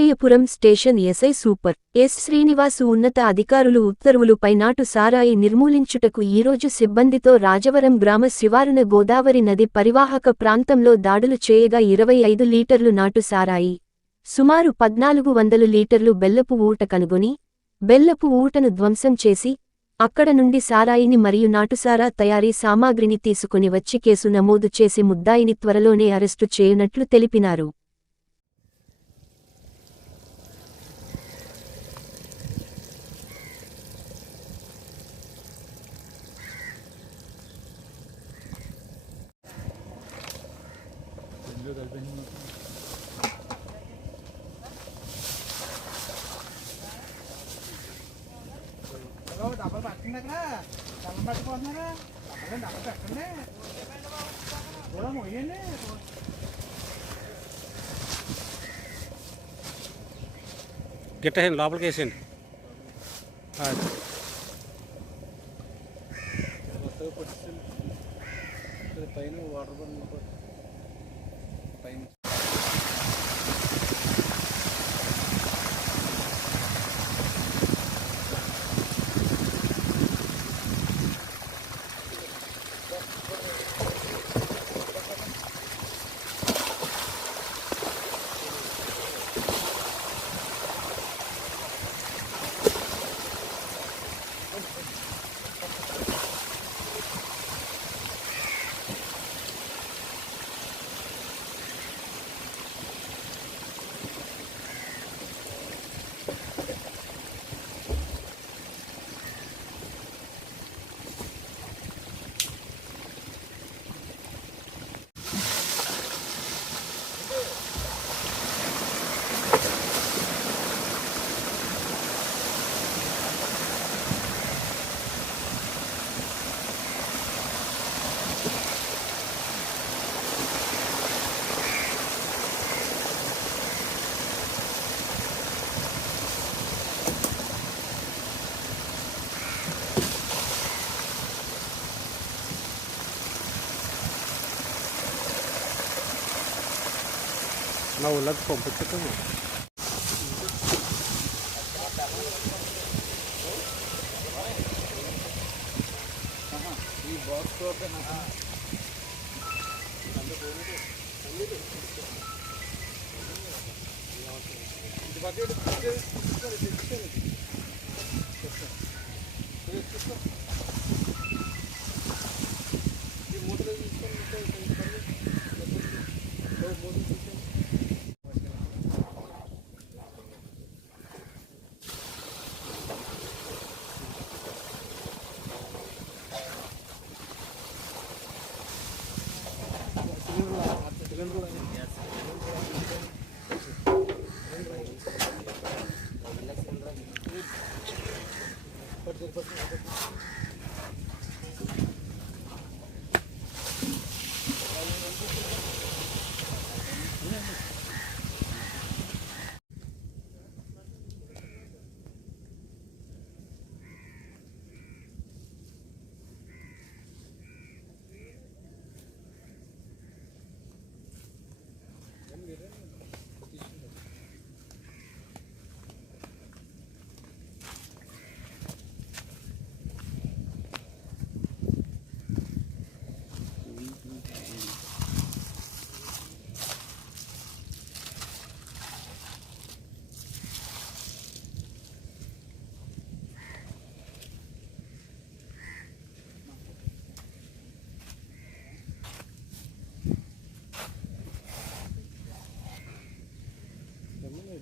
Atreyapuram station SI super S Srinivasu ఉన్నత అధికారులు ఉత్తర్వులుపై నాటు సారాయి నిర్మూలించుటకు ఈరోజు సిబ్బందితో రాజవరం గ్రామ శివారున గోదావరి నది పరివాహక ప్రాంతంలో దాడులు చేయగా 25 లీటర్లు నాటు సారాయి, సుమారు 1400 లీటర్లు బెల్లపు ఊట కనుగొని, బెల్లపు ఊటను ధ్వంసం చేసి, అక్కడ నుండి సారాయిని మరియు నాటుసారా తయారీ సామాగ్రిని తీసుకుని వచ్చి కేసు నమోదు చేసి ముద్దాయిని త్వరలోనే అరెస్టు చేయునట్లు తెలిపినారు. డబ్బులు పట్టండి అక్కడ డబ్బులు పట్టుకుంటున్నారా డబ్బులు పెట్టండి దూరం పోయండి గిట్టేయండి లోపలికి వేసేయండి పైన వాటర్ పైన నా ఊళ్ళకి పంపించటం ఈ బాక్స్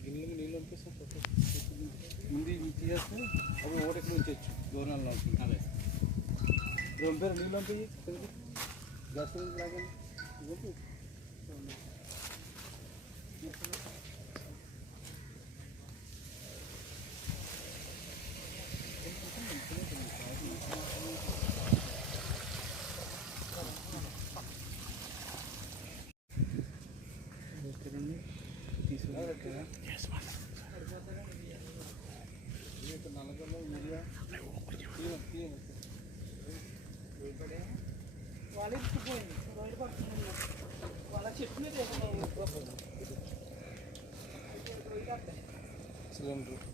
గిన్నెలకు నీళ్ళు పంపిస్తాం ముందు తీసేస్తే అప్పుడు ఓటెక్కి ఉంచవచ్చు దూరంలో అదే పంపారు నీళ్ళు పంపి గ్యాస్ లాగండి వాళ్ళ చెట్టు మీద సిలిండర్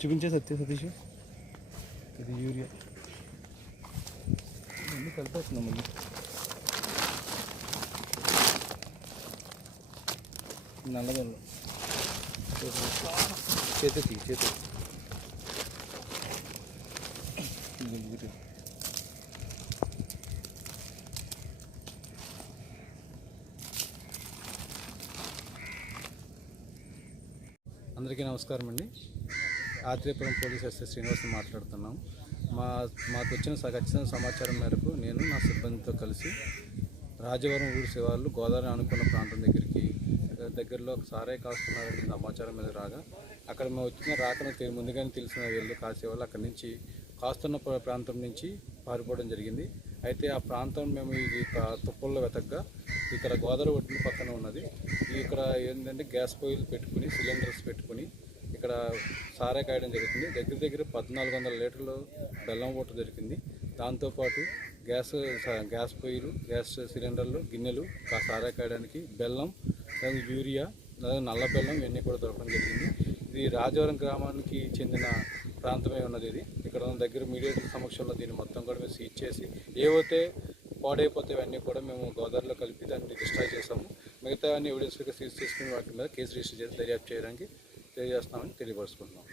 చూపించే సతీష్ ఇది యూరియా అన్నీ కలిపేస్తున్నాం మళ్ళీ నల్లదొల్ల చేతి యూరియా అందరికీ నమస్కారం అండి. ఆత్రేయపురం పోలీస్ ఎస్ఐ శ్రీనివాస్ మాట్లాడుతున్నాం. మాకు వచ్చిన ఖచ్చితమైన సమాచారం మేరకు నేను నా సిబ్బందితో కలిసి రాజవరం ఊరి శివార్లు గోదావరి ఆనుకున్న ప్రాంతం దగ్గరలో సారాయి కాస్తున్నారని సమాచారం మీద రాగా అక్కడ మేము వచ్చిన రాకను ముందుగానే తెలిసిన వీళ్ళు కాసేవాళ్ళు అక్కడి నుంచి కాస్తున్న ప్రాంతం నుంచి పారిపోవడం జరిగింది. అయితే ఆ ప్రాంతం మేము ఇది తుప్పల్లో వెతకగా ఇక్కడ గోదావరి ఒడ్డున పక్కన ఉన్నది. ఇక్కడ ఏంటంటే గ్యాస్ పొయ్యిలు పెట్టుకుని సిలిండర్స్ పెట్టుకుని ఇక్కడ సారా కాయడం జరుగుతుంది. దగ్గర 1400 లీటర్లు బెల్లం ఓటు దొరికింది. దాంతోపాటు గ్యాస్ పొయ్యిలు, గ్యాస్ సిలిండర్లు, గిన్నెలు సారా కాయడానికి బెల్లం, యూరియా, నల్ల బెల్లం ఇవన్నీ కూడా దొరకడం జరిగింది. ఇది రాజవరం గ్రామానికి చెందిన ప్రాంతమే ఉన్నది. ఇది ఇక్కడ దగ్గర మీడియా సమక్షంలో దీన్ని మొత్తం కూడా మేము సీజ్ చేసి ఏవైతే పాడైపోతే అవన్నీ కూడా మేము గోదావరిలో కలిపి దాన్ని డిస్ట్రాయ్ చేసాము. మిగతా అన్ని ఎవిడెన్స్గా సీజ్ చేసుకుని వాటి మీద కేసు రిజిస్టర్ చేసి దర్యాప్తు చేయడానికి తెలియజేస్తామని తెలియపరుచుకుంటున్నాం.